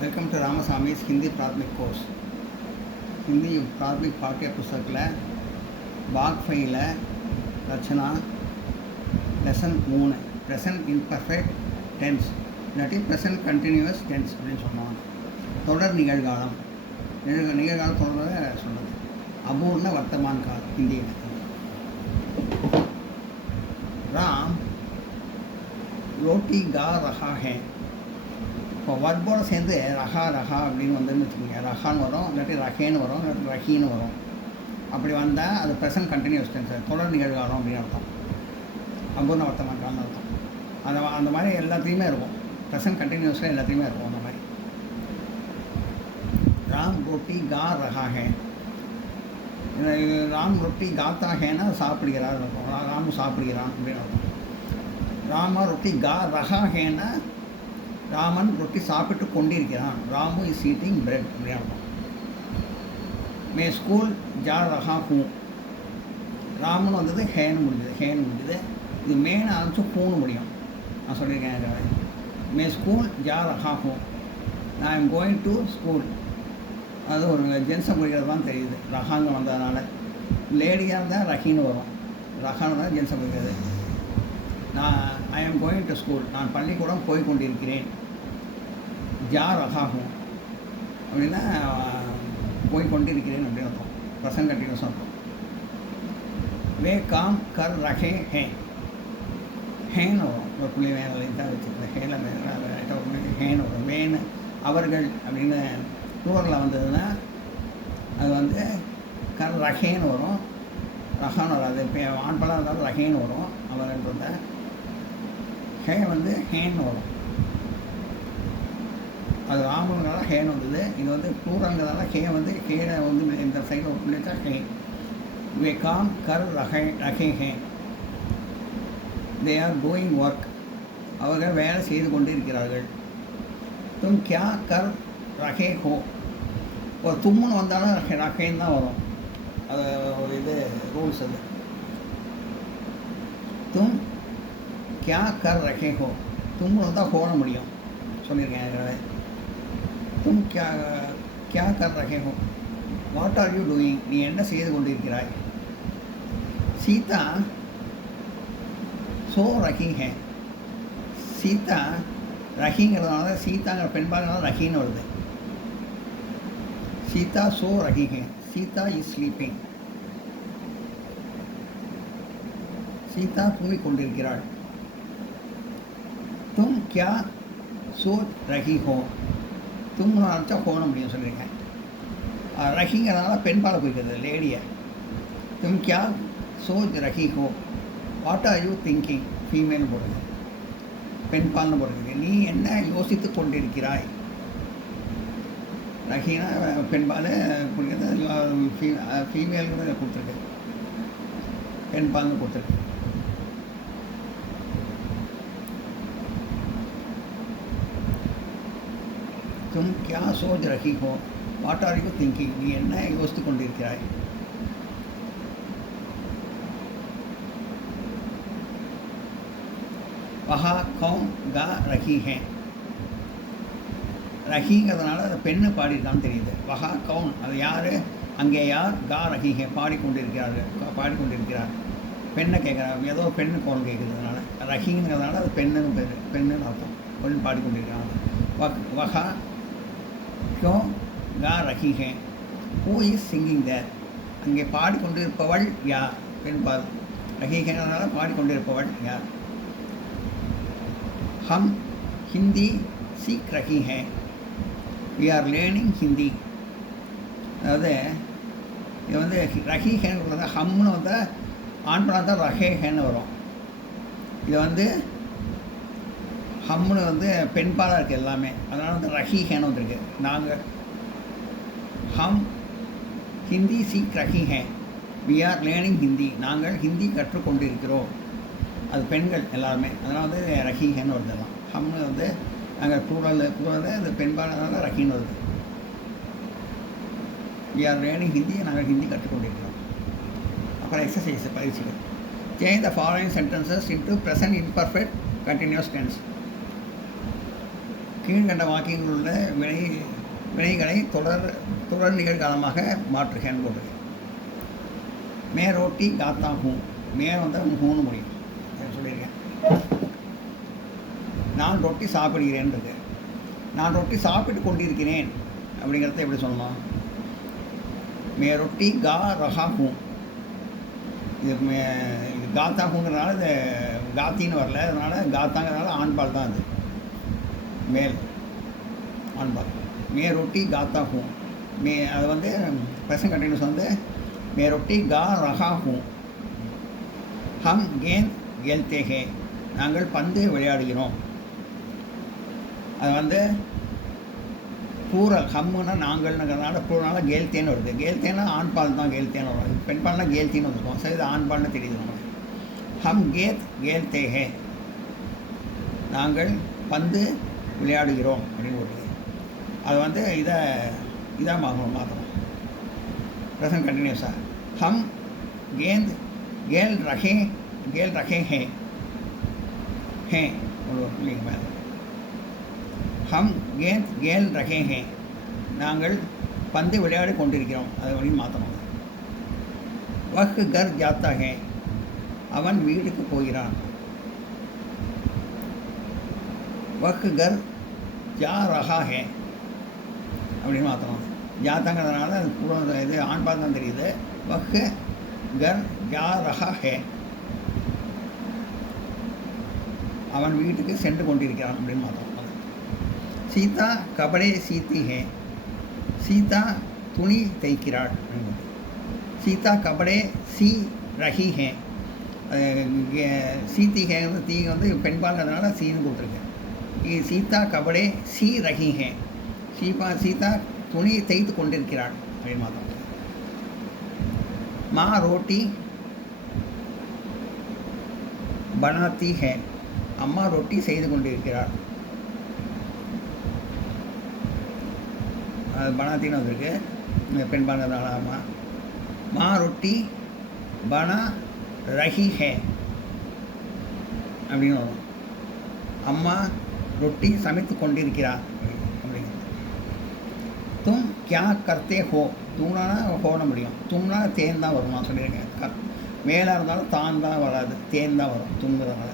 Welcome to रामास्वामी's Hindi प्राथमिक course Hindi प्राथमिक पाठ्य पुस्तक भाग 5 रचना लेसन 3 प्रेजेंट इम्परफेक्ट टेंस इलाटी प्रेजेंट कंटिन्यूअस टेंस அப்படின்னு சொன்னாங்க. தொடர் நிகழ்காலம் நிகழ்காலம் தொடர்றதை சொன்னது. अपूर्ण वर्तमान काल हिंदी में. राम रोटी गा रहा है. இப்போ வர்போடு சேர்ந்து ரஹா ரஹா அப்படின்னு வந்துன்னு வச்சுக்கோங்க. ரஹான்னு வரும், இல்லாட்டி ரஹேன்னு வரும், இல்லாட்டி ரஹீன்னு வரும். அப்படி வந்தால் அது ப்ரெசன்ட் கண்டினியூஸ் டென்ஸ், தொடர் நிகழ்காலம் அப்படின்னு அர்த்தம். அபூர்ண வர்த்தமான காலம்னு அர்த்தம். அந்த மாதிரி எல்லாத்துலேயுமே இருக்கும். ப்ரெசன்ட் கண்டினியூஸில் எல்லாத்துலேயுமே இருக்கும் அந்த மாதிரி. ராம் ரொட்டி கா ரஹா ஹே. ராம் ரொட்டி காத்தா ஹேன்னா சாப்பிடுகிறார் இருக்கும். ராமு சாப்பிடுகிறான் அப்படின்னு அர்த்தம். ராமா ரொட்டி கா ரஹா ஹேன்னா ராமன் ரொட்டி சாப்பிட்டு கொண்டிருக்கிறான். ராமு இஸ் ஈட்டிங் பிரெட் அப்படின்னு அர்த்தம். மே school Jha Raha who. Raman வந்தது ஹேன்னு முடிஞ்சது. இது மேன்னு ஆரம்பிச்சு ஹூன்னு முடியும். நான் சொல்லியிருக்கேன். மே ஸ்கூல் ஜா ரஹா ஹூ. நான் ஐம் கோயிங் டு ஸ்கூல். அது ஒரு ஜென்ஸை முடிக்கிறது தான் தெரியுது ரஹாங்க வந்ததுனால. லேடியாக இருந்தால் ரஹின்னு வரும். ரஹான்னு தான் ஜென்ஸை முடிக்கிறது. நான் ஐ ஆம் கோயிங் டு ஸ்கூல். நான் பள்ளிக்கூடம் போய் கொண்டிருக்கிறேன். ஜா ரஹாகும் அப்படின்னா போய் கொண்டிருக்கிறேன் அப்படின்னு அர்த்தம். ப்ரெசன்ட் கண்டினியூஸ் அர்த்தம். வே காம் கர் ரஹே ஹே. ஹேன்னு வரும். ஒரு புள்ளி மேலே தான் வச்சுருக்கேன். ஹேல மேலே ஹேன்னு வரும். வேன்னு அவர்கள் அப்படின்னு டூரில் வந்ததுன்னா அது வந்து கர் ரஹேன்னு வரும். ரஹான்னு வராது. இப்போ ஆண்பலாக இருந்தாலும் ரஹேன்னு வரும். அவர்கள்ன்றத ஹே வந்து ஹேன்னு வரும். அது ராமங்கிறதால ஹேன்னு வந்தது. இது வந்து டூரங்கிறதால ஹே வந்து ஹேனை வந்து இந்த சைடில் ஒரு பிள்ளைச்சா ஹே. வே காம் கர் ரஹே ஹே. They are doing work. அவர்கள் வேலை செய்து கொண்டு இருக்கிறார்கள். தும் கியா கர் ரஹே ஹோ. ஒரு தும்முன்னு வந்தாலும் ரஹேன்னு தான் வரும். அது ஒரு இது ரூல்ஸ். அது தும் கியா கர் ரஹே ஹோ. தும்முன்னு வந்தால் ஹோன முடியும் சொல்லியிருக்கேன். தும் கியா கர் ரஹே ஹோ. What are you doing. நீ என்ன செய்து கொண்டிருக்கிறாய். சீதா சோ ரஹி ஹே. சீதா ரஹிங்கிறதுனால சீதாங்கிற பெண்பாங்கிறதுனால ரஹின்னு வருது. சீதா சோ ரஹி ஹே. Sita is sleeping. சீதா தூங்கிக் கொண்டிருக்கிறாள். தும் கியா சோ ரஹி ஹோ. தும்னு அழைச்சா ஹோன முடியும் சொல்லியிருக்கேன். ரஹிங்கிறதுனால பெண்பாலை குறிக்கிறது லேடியை. தும் கியா சோ ரஹி ஹோ. What are you thinking. ஃபீமேல்னு போடுறது. பெண்பால்னு போடுறது. நீ என்ன யோசித்து கொண்டிருக்கிறாய். ரஹீனா பெண்பால் கொடுக்குறது. ஃபீமேலுங்கிறத கொடுத்துருக்கு. பெண்பால்னு கொடுத்துருக்கு. தும் கியா சோச் ரஹி ஹோ. What are you thinking. நீ என்ன யோசித்து கொண்டிருக்கிறாய். வஹா கௌன் கா ரஹி ஹே. ரஹிங்கிறதுனால அது பெண்ணு பாடியிருக்கான்னு தெரியுது. வஹா கவுன் அது யார். அங்கே யார். கா ரஹி ஹே பாடிக்கொண்டிருக்கிறார். பெண்ணை கேட்குறாங்க. ஏதோ பெண்ணு கவுன் கேட்குறதுனால ரஹிங்கிறதுனால அது பெண்ணுன்னு பேர். பெண்ணுன்னு அர்த்தம். பெண் பாடிக்கொண்டிருக்கிறாங்க. வஹா கியோ கா ரஹி ஹே. ஹூ இஸ் சிங்கிங் தேர். அங்கே பாடிக்கொண்டிருப்பவள் யார். பெண் பால். ரஹிங்கிறதுனால பாடிக்கொண்டிருப்பவள் யார். हम हिंदी सीख रही हैं. We are learning Hindi. அதாவது இது வந்து ரஹி ஹேன்னு ஹம்னு வந்தால் ஆண்பனாக தான் ரஹே ஹேன்னு வரும். இது வந்து ஹம்னு வந்து பெண்பாலாக இருக்குது எல்லாமே. அதனால் வந்து ரஹி ஹேன்னு வந்துருக்கு. நாங்கள் ஹம் ஹிந்தி சீக் ரஹி ஹே. We are learning Hindi. நாங்கள் ஹிந்தி கற்றுக்கொண்டு இருக்கிறோம். அது பெண்கள் எல்லாருமே. அதனால் வந்து ரஹிஹேன்னு வருதுலாம். ஹம்னு வந்து நாங்கள் ப்ளூரல் அது பெண்பாலனால ரஹின்னு வருது. We are learning Hindi. நாங்கள் ஹிந்தி கற்றுக்கொண்டிருக்கிறோம். அப்புறம் எக்ஸசைஸ் பயிற்சிகள். Change the following sentences into present imperfect continuous tense. கீழ்கண்ட வாக்கியங்கள் உள்ள வினைகளை தொடர் நிகழ்காலமாக மாற்றுகன்னு போட்டிருக்கேன். மே ரோட்டி காத்தா ஹூ, மே வந்து ஹூன்னு முடியும் சொல்லியிருக்கேன். நான் ரொட்டி சாப்பிடுகிறேன் இருக்கு. நான் ரொட்டி சாப்பிட்டு கொண்டிருக்கிறேன் அப்படிங்கிறத எப்படி சொல்லணும்? மே ரொட்டி கா ரஹா ஹூ. இது காத்தா ஹூங்கிறதுனால இது காத்தின்னு வரல, அதனால் காத்தாங்கிறதுனால ஆண்பால் தான் அது, மேல் ஆண்பால். மே ரொட்டி காத்தா ஹூ, அது வந்து ப்ரெசன்ட் கண்டினியூஸ் வந்து மே ரொட்டி கா ரஹா ஹூ. ஹம் கேந்த் கேல்தே ஹே, நாங்கள் பந்து விளையாடுகிறோம். அது வந்து பூரல், ஹம்முன்னா நாங்கள்னுங்கிறதுனால பூரனால கேல்தேன்னு வருது. கேல்தேன்னா ஆண்பால் தான் கேல்தேன்னு வரும், பெண்பால்னா கேல்த்தின்னு வந்துருக்கோம். சரி, இது ஆண்பால்னு தெரியுது நமக்கு. ஹம் கேத் கேல்தே ஹே, நாங்கள் பந்து விளையாடுகிறோம் அப்படின்னு வருது. அது வந்து இதாக மாற்றணும் ப்ரெசன்ட் கண்டினியூஸாக. ஹம் கேந்த் கேல் ரஹே ஹே, ஹே இல்லைங்க மேலே. ஹம் கேந்த் கேல் ரஹே ஹே, நாங்கள் பந்து விளையாடி கொண்டிருக்கிறோம், அது வரையும் மாற்றணும். வஹ் கர் ஜாத்தா ஹே, அவன் வீட்டுக்கு போகிறான். வஹ் கர் ஜா ரஹா ஹே அப்படின்னு மாற்றணும். ஜாத்தாங்கிறதுனால அது இது ஆண்பால் தான் தெரியுது. வஹ் கர் ஜா ரஹா ஹே, அவன் வீட்டுக்கு சென்று கொண்டிருக்கிறான் அப்படின்னு மாற்றணும். சீதா கபடே சீத்தி ஹே, சீதா துணி தைக்கிறாள். சீதா கபடே சி ரஹி ஹே, சீத்தி ஹேங்கிறது தீ வந்து பெண்பாங்கிறதுனால சீன்னு கொடுத்துருக்கேன். சீதா கபடே சி ரஹி ஹே, சீதா துணி தைத்து கொண்டிருக்கிறாள் அப்படின்னு மாற்றணும். மா ரோட்டி பனாத்தி ஹே, அம்மா ரொட்டி செய்து கொண்டிருக்கிறார். அது பனாத்தின்னு வந்திருக்கு, பெண்பாங்கிறதுனால. அம்மா மா ரொட்டி பனா ரஹி ஹே அப்படின்னு வரும். அம்மா ரொட்டி சமைத்து கொண்டிருக்கிறார் அப்படிங்கிறது. தும் கியா கர்த்தே ஹோ, தூணா ஹோன முடியும், தும்னா தேன் தான் வரும். நான் சொல்லியிருக்கேன், மேலாக இருந்தாலும் தான் தான் வராது, தேன் தான் வரும் துங்கிறதுனால.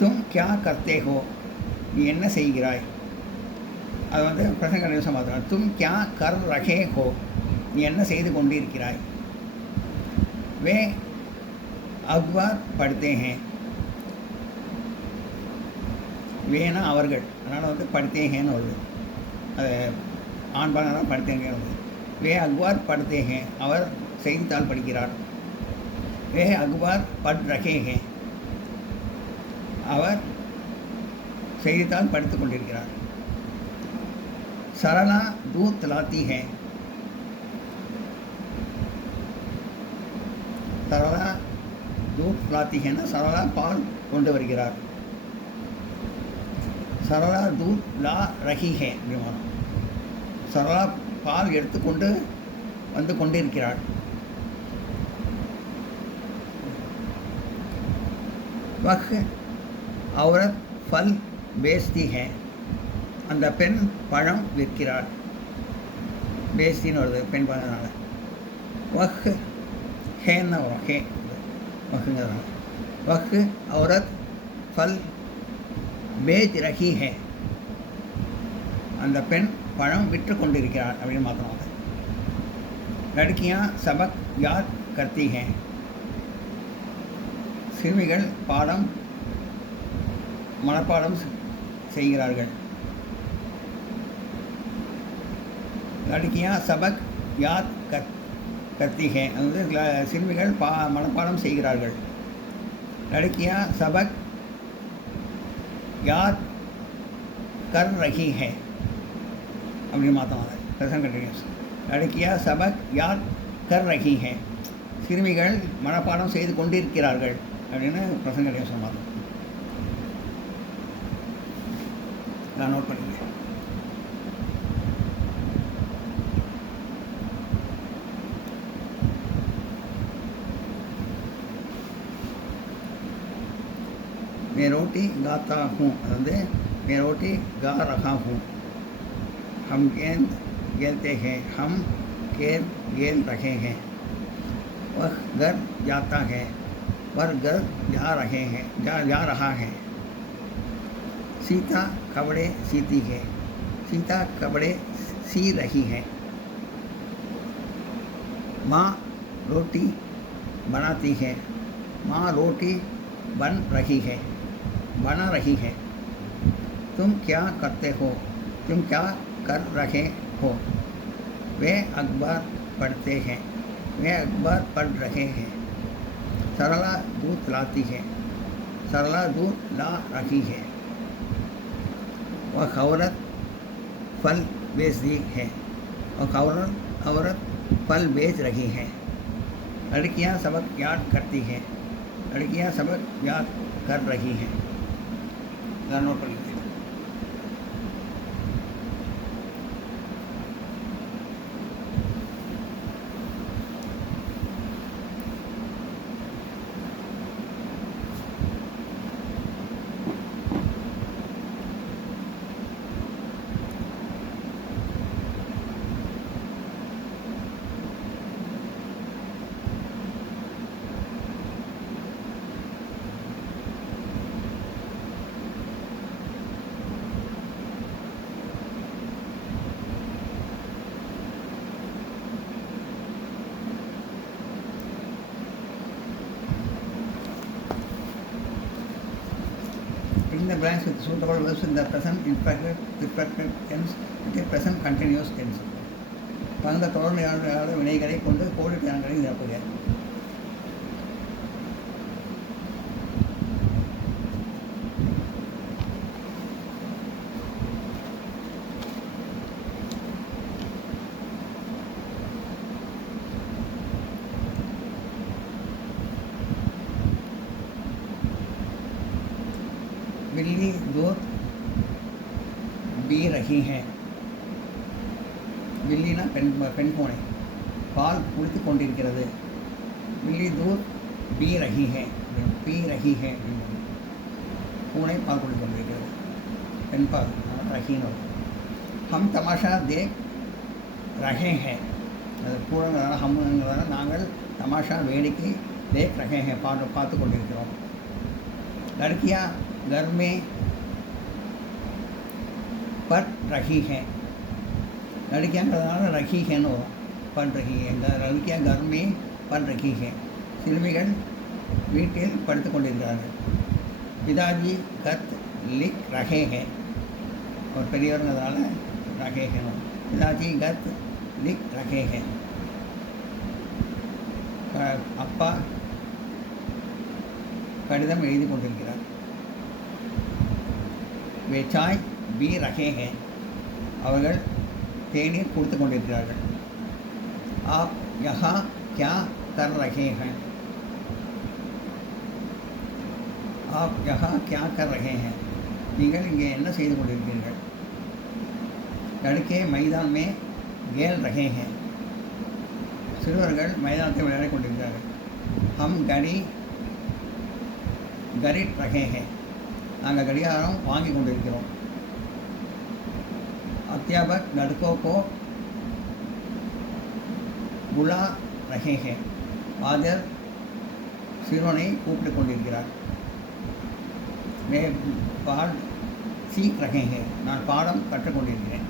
தும் கியா கர்த்தே ஹோ, நீ என்ன செய்கிறாய், அது வந்து ப்ரெசன்ட் கண்டினியூஸாக மாற்றணும். தும் கியா கர் ரஹே ஹோ, நீ என்ன செய்து கொண்டிருக்கிறாய். வே அக்பார் படுத்தே ஹே, வேணா அவர்கள், அதனால் வந்து படுத்தே ஹேன்னு வருது. அது ஆண்பால் படுத்தேங்கன்னு வருது. வே அக்பார் படுத்தே ஹே, அவர் செய்தித்தாள் படிக்கிறார். வே அக்பார் பட் ரஹே ஹே, அவர் செய்தித்தாள் படித்து கொண்டிருக்கிறார். சரளா தூத் லாத்தி ஹே, சரளா தூத் லாத்தி ஹேன்னா சரளா பால் கொண்டு வருகிறார். சரளா தூத் லா ரஹி ஹே அப்படிமா, சரளா பால் எடுத்துக்கொண்டு வந்து கொண்டிருக்கிறாள். வஹ் औरत फल बेचती है, அந்த பெண் பழம் விற்கிறாள். பேஸ்தின்னு வருது பெண் பழம்னால. வஹ் ஹேன்னு வரும், ஹே வஹுங்கிறதுனால. வஹ் औरत फल बेच रही है, அந்த பெண் பழம் விற்று கொண்டிருக்கிறாள் அப்படின்னு மாற்றணும். லடுக்கியா சபக் யாத் கர்த்தி ஹே, சிறுமிகள் பாடம் மனப்பாடம் செய்கிறார்கள். லடுக்கியா சபக் யாத் கர்த்தி ஹே, அது வந்து சிறுமிகள் மனப்பாடம் செய்கிறார்கள். லடுக்கியா சபக் யாத் கர் ரஹி ஹே அப்படின்னு மாற்றணும். Present continuous. லடுக்கியா சபக் யாத் கர் ரஹி ஹே, சிறுமிகள் மனப்பாடம் செய்து கொண்டிருக்கிறார்கள் அப்படின்னு ப்ரெசன்ட் கண்டினியூஸ் மாற்றணும். நான் நோட் பண்ணிக்கிறேன். मैं रोटी गाता हूँ, அது வந்து मैं रोटी गा रहा हूँ। हम गेंद खेलते हैं। हम खेल खेल रहे हैं। वह घर जाता है। वह घर जा रहा है। सीता कपड़े सीती है। सीता कपड़े सी रही है। माँ रोटी बनाती है। माँ रोटी बन रही है, बना रही है। तुम क्या करते हो? तुम क्या कर रहे हो? वे अखबार पढ़ते हैं। वे अखबार पढ़ रहे हैं। सरला दूध लाती है। सरला दूध ला रही है। वह औरत फल बेचती है। वह औरत फल बेच रही है। लड़कियां सबक याद करती हैं। लड़कियां सबक याद कर रही हैं। नोट कर लीजिए। Filling the blanks with suitable verbs in the present imperfect tense with a present continuous tense. தகுந்த தொடர்மையான வினைகளை கொண்டு கோடிட்ட இடங்களை நிரப்புக. बिल्ली दूध पी रही है. बिल्लीना பெண் பூனை பால் குடித்து கொண்டிருக்கிறது. बिल्ली दूध पी रही है. பூனை பால் குடித்து கொண்டிருக்கிறது. பெண் பால் ரஹீனோ. हम तमाशा देख रहे हैं. பூனைங்கிறதால ஹம்ங்கிறதால நாங்கள் தமாஷா வேடிக்கை देख रहे हैं பார்த்து கொண்டிருக்கிறோம். लड़कियाँ घर में पढ़ रही हैं. लड़कियाँ रखी है नो पढ़ रही है. लड़कियाँ घर में पढ़ रही है. சிறுமிகள் வீட்டில் படித்து கொண்டிருக்கிறார்கள். पिताजी खत लिख रहे हैं. और பெரியவர்ங்கிறதால रहे हैं नो. पिताजी खत लिख रहे हैं. அப்பா கடிதம் எழுதி கொண்டிருக்கிறார். वे चाय पी रहे हैं. அவர்கள் தேநீர் குடித்து கொண்டிருக்கிறார்கள். आप यहाँ क्या कर रहे हैं? आप यहाँ क्या कर रहे हैं? நீங்கள் இங்கே என்ன செய்து கொண்டிருக்கிறீர்கள்? लड़के मैदान में खेल रहे हैं. சிறுவர்கள் மைதானத்தில் விளையாடிக் கொண்டிருக்கிறார்கள். हम घड़ी खरीद रहे हैं. நாங்கள் கடிகாரம் வாங்கி கொண்டிருக்கிறோம். अध्यापक लड़कों को बुला रहे हैं. आदर சிறுவனை கூப்பிட்டு கொண்டிருக்கிறார். वे पाठ सीख रहे हैं. நான் பாடம் கற்றுக்கொண்டிருக்கிறேன்.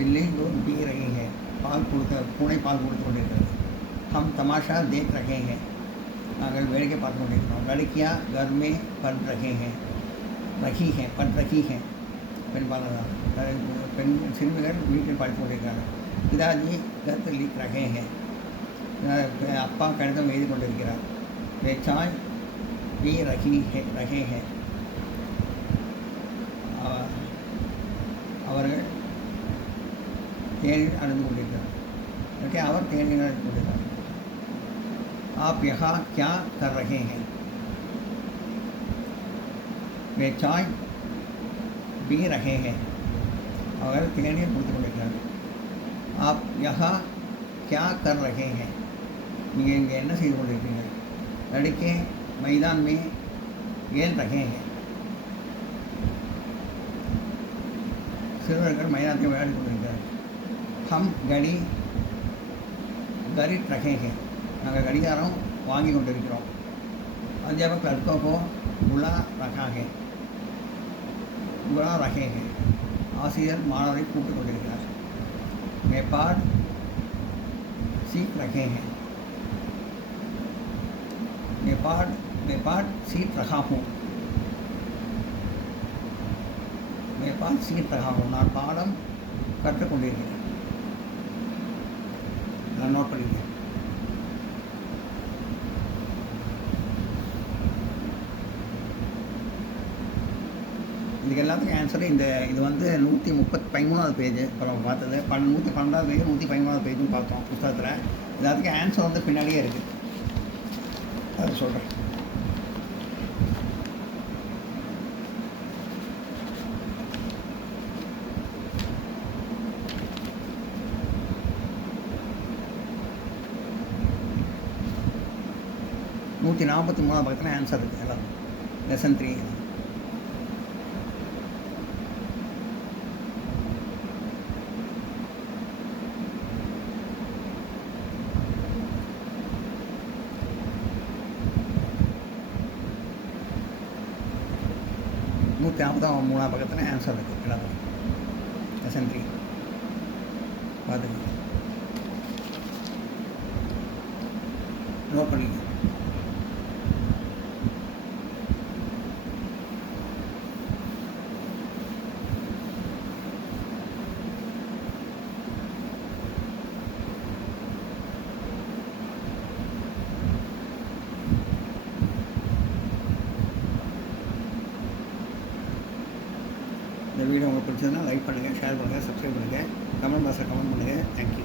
बिल्ली दूध पी रही है. பூனை பால் கொடுத்து கொண்டிருக்கிறது. हम तमाशा देख रहे हैं. நாங்கள் வேடிக்கை பார்த்து கொண்டிருக்கிறோம். लड़कियाँ घर में पढ़ रहे हैं. पढ़ रही हैं. பெண் சிறுமிகள் வீட்டில் படித்து கொண்டிருக்கிறார்கள். पिताजी खत लिख रहे हैं. அப்பா கடிதம் எழுதி கொண்டிருக்கிறார். वे चाय पी रहे हैं. அவர்கள் தேநீர் அருந்திக் கொண்டிருக்கிறார். அவர் தேநீர் அருந்திக் கொண்டிருக்கிறார். आप यहाँ क्या कर रहे हैं? वे चाय पी रहे हैं அவர் தேநீர் குடித்துக் கொண்டிருக்கிறார். आप यहाँ क्या कर रहे हैं நீங்கள் இங்கே என்ன செய்து கொண்டிருக்கீங்க. लड़के मैदान में खेल रहे हैं சிறுவர்கள் மைதானத்தில் விளையாடி கொண்டிருக்கிறார்கள். हम घड़ी खरीद रहे हैं நாங்கள் கடிகாரம் வாங்கி கொண்டிருக்கிறோம். अध्यापक लड़कों को बुला रहा है ஆசிரியர் மாணவரை கூப்பிட்டு கொண்டிருக்கிறார். मैं पाठ सीख रहे हैं मैं पाठ सीख रहा हूँ நான் பாடம் கற்றுக்கொண்டிருக்கிறேன். நான் நோட் பண்ணிக்கிறேன். இதுக்கு எல்லாத்துக்கும் ஆன்சரு இது வந்து 113வது பேஜ். இப்போ நம்ம பார்த்தது 112வது பேஜ் 113வது பேஜும் பார்த்தோம் புத்தகத்தில். எல்லாத்துக்கும் ஆன்சர் வந்து பின்னாடியே இருக்குது. அதை சொல்கிறேன். நூற்றி 43வது பக்கத்தில் ஆன்சர் இருக்குது எல்லாம். லெசன் 3 153வது பக்கத்தில் ஆன்சர் இருக்குது எல்லாத்துக்கும். லெசன் 3 பார்த்துங்க, நோட் பண்ணிங்க. இந்த வீடியோ உங்களுக்கு பிடிச்சதுன்னா லைக் பண்ணுங்கள், ஷேர் பண்ணுங்கள், சப்ஸ்கிரைப் பண்ணுங்கள், கமெண்ட் பாக்ஸில் கமெண்ட் பண்ணுங்கள். தேங்க்யூ.